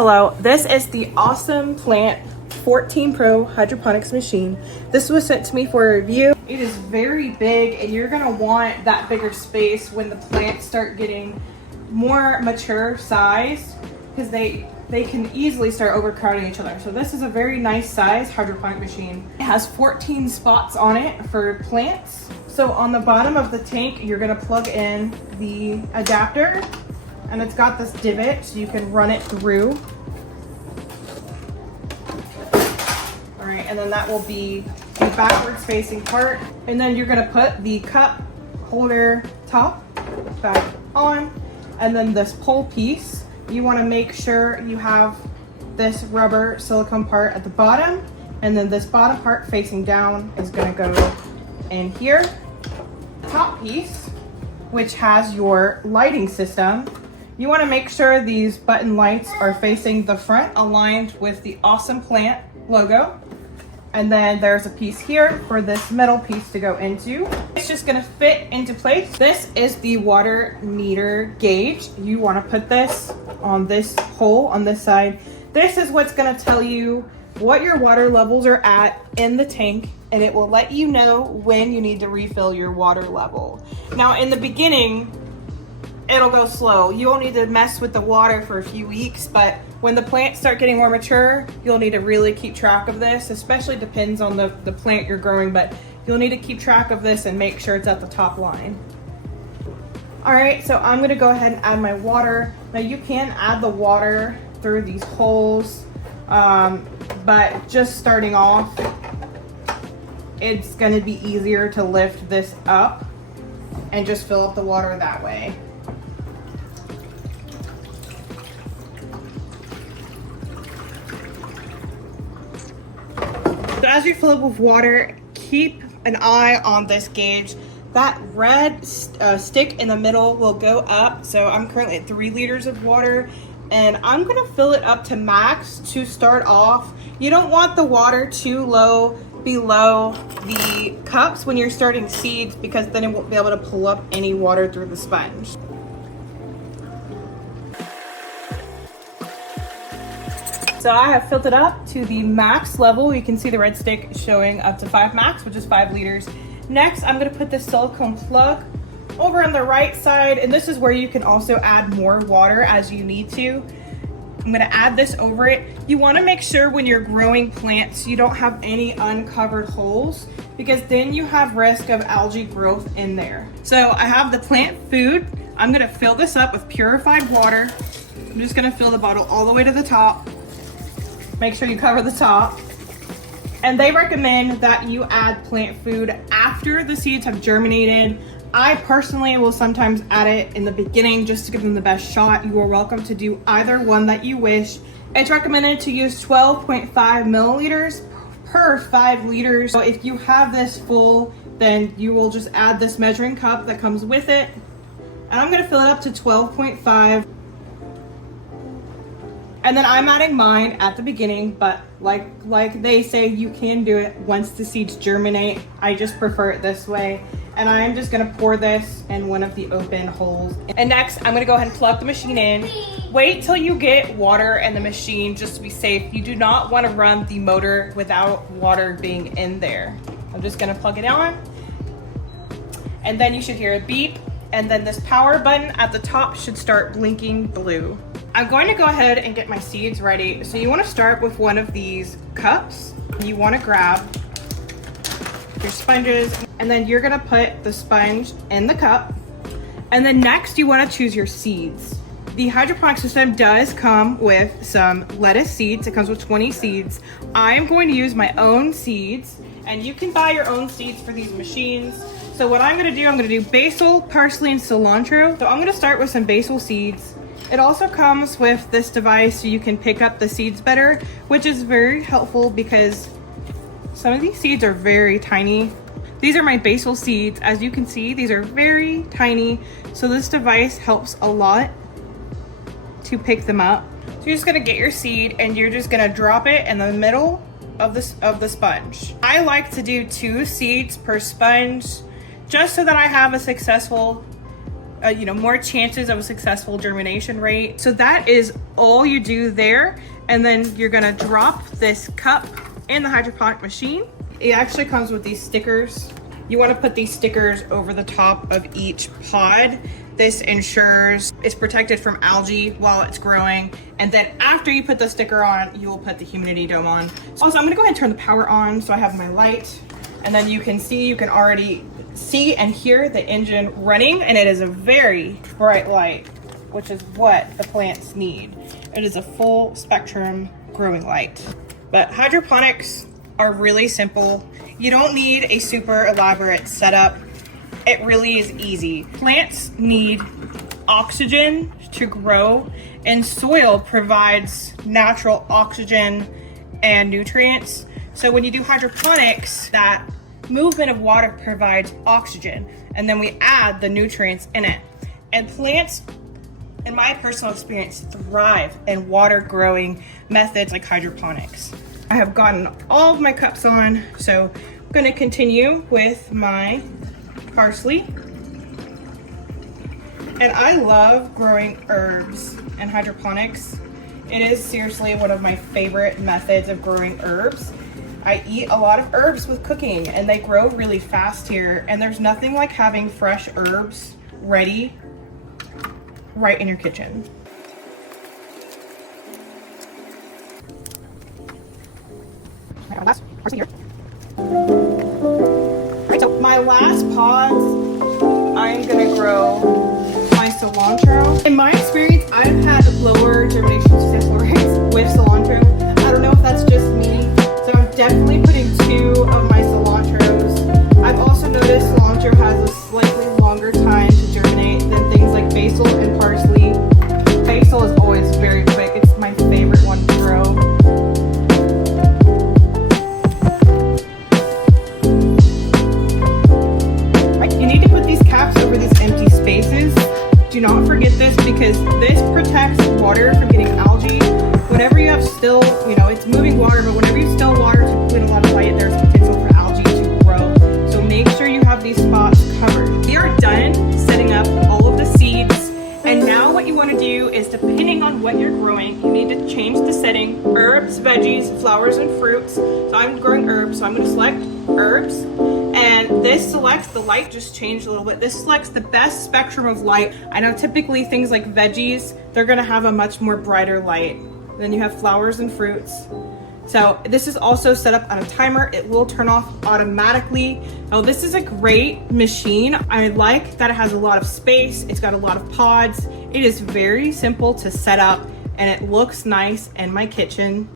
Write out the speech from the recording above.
Hello, this is the Awesome Plant 14 Pro Hydroponics machine. This was sent to me for a review. It is very big and you're gonna want that bigger space when the plants start getting more mature size because they can easily start overcrowding each other. So this is a very nice size hydroponic machine. It has 14 spots on it for plants. So on the bottom of the tank, you're gonna plug in the adapter and it's got this divot so you can run it through. All right, and then that will be the backwards facing part. And then you're gonna put the cup holder top back on. And then this pole piece, you wanna make sure you have this rubber silicone part at the bottom. And then this bottom part facing down is gonna go in here. The top piece, which has your lighting system, you want to make sure these button lights are facing the front, aligned with the Awesome Plant logo. And then there's a piece here for this metal piece to go into. It's just going to fit into place. This is the water meter gauge. You want to put this on this hole on this side. This is what's going to tell you what your water levels are at in the tank, and it will let you know when you need to refill your water level. Now in the beginning, it'll go slow. You won't need to mess with the water for a few weeks, but when the plants start getting more mature, you'll need to really keep track of this, especially depends on the plant you're growing, but you'll need to keep track of this and make sure it's at the top line. All right, so I'm gonna go ahead and add my water. Now you can add the water through these holes, but just starting off, it's gonna be easier to lift this up and just fill up the water that way. So as you fill up with water, keep an eye on this gauge. That red stick in the middle will go up. So I'm currently at 3 liters of water and I'm gonna fill it up to max to start off. You don't want the water too low below the cups when you're starting seeds because then it won't be able to pull up any water through the sponge. So I have filled it up to the max level. You can see the red stick showing up to 5 max, which is 5 liters. Next, I'm gonna put the silicone plug over on the right side, and this is where you can also add more water as you need to. I'm gonna add this over it. You wanna make sure when you're growing plants, you don't have any uncovered holes because then you have risk of algae growth in there. So I have the plant food. I'm gonna fill this up with purified water. I'm just gonna fill the bottle all the way to the top. Make sure you cover the top. And they recommend that you add plant food after the seeds have germinated. I personally will sometimes add it in the beginning just to give them the best shot. You are welcome to do either one that you wish. It's recommended to use 12.5 milliliters per 5 liters. So if you have this full, then you will just add this measuring cup that comes with it. And I'm gonna fill it up to 12.5. And then I'm adding mine at the beginning, but like they say, you can do it once the seeds germinate. I just prefer it this way. And I'm just gonna pour this in one of the open holes. And next, I'm gonna go ahead and plug the machine in. Wait till you get water in the machine just to be safe. You do not wanna run the motor without water being in there. I'm just gonna plug it on. And then you should hear a beep. And then this power button at the top should start blinking blue. I'm going to go ahead and get my seeds ready. So you want to start with one of these cups. You want to grab your sponges and then you're going to put the sponge in the cup. And then next you want to choose your seeds. The hydroponic system does come with some lettuce seeds. It comes with 20 seeds. I'm going to use my own seeds and you can buy your own seeds for these machines. So what I'm going to do, I'm going to do basil, parsley, and cilantro. So I'm going to start with some basil seeds. It also comes with this device so you can pick up the seeds better, which is very helpful because some of these seeds are very tiny. These are my basil seeds. As you can see, these are very tiny. So this device helps a lot to pick them up. So you're just gonna get your seed and you're just gonna drop it in the middle of the sponge. I like to do 2 seeds per sponge just so that I have a successful more chances of a successful germination rate. So that is all you do there. And then you're gonna drop this cup in the hydroponic machine. It actually comes with these stickers. You wanna put these stickers over the top of each pod. This ensures it's protected from algae while it's growing. And then after you put the sticker on, you will put the humidity dome on. Also, I'm gonna go ahead and turn the power on so I have my light. And then you can already see and hear the engine running, and it is a very bright light, which is what the plants need. It is a full spectrum growing light. But hydroponics are really simple. You don't need a super elaborate setup. It really is easy. Plants need oxygen to grow, and soil provides natural oxygen and nutrients. So when you do hydroponics, that movement of water provides oxygen, and then we add the nutrients in it. And plants, in my personal experience, thrive in water growing methods like hydroponics. I have gotten all of my cups on, so I'm gonna continue with my parsley. And I love growing herbs in hydroponics. It is seriously one of my favorite methods of growing herbs. I eat a lot of herbs with cooking, and they grow really fast here. And there's nothing like having fresh herbs ready right in your kitchen. Alright, so my last pods, I'm gonna grow my cilantro. In my experience, I've had lower germination success rates with cilantro. I don't know if that's just me. So I'm definitely putting 2 of my cilantros. I've also noticed cilantro has a slightly longer time to germinate than things like basil and parsley. Basil is always very quick. It's my favorite one to grow. Right, you need to put these caps over these empty spaces. Do not forget this, because this protects water from getting algae. Whenever you have still, it's moving water, but whenever you still water to put a lot of light, there's potential for algae to grow. So make sure you have these spots covered. We are done setting up all of the seeds. And now what you want to do is, depending on what you're growing, you need to change the setting. Herbs, veggies, flowers, and fruits. So I'm growing herbs, so I'm going to select herbs. And this selects the light, just changed a little bit. This selects the best spectrum of light. I know typically things like veggies, they're going to have a much more brighter light. Then you have flowers and fruits. So this is also set up on a timer. It will turn off automatically. Oh, this is a great machine. I like that it has a lot of space. It's got a lot of pods. It is very simple to set up, and it looks nice in my kitchen.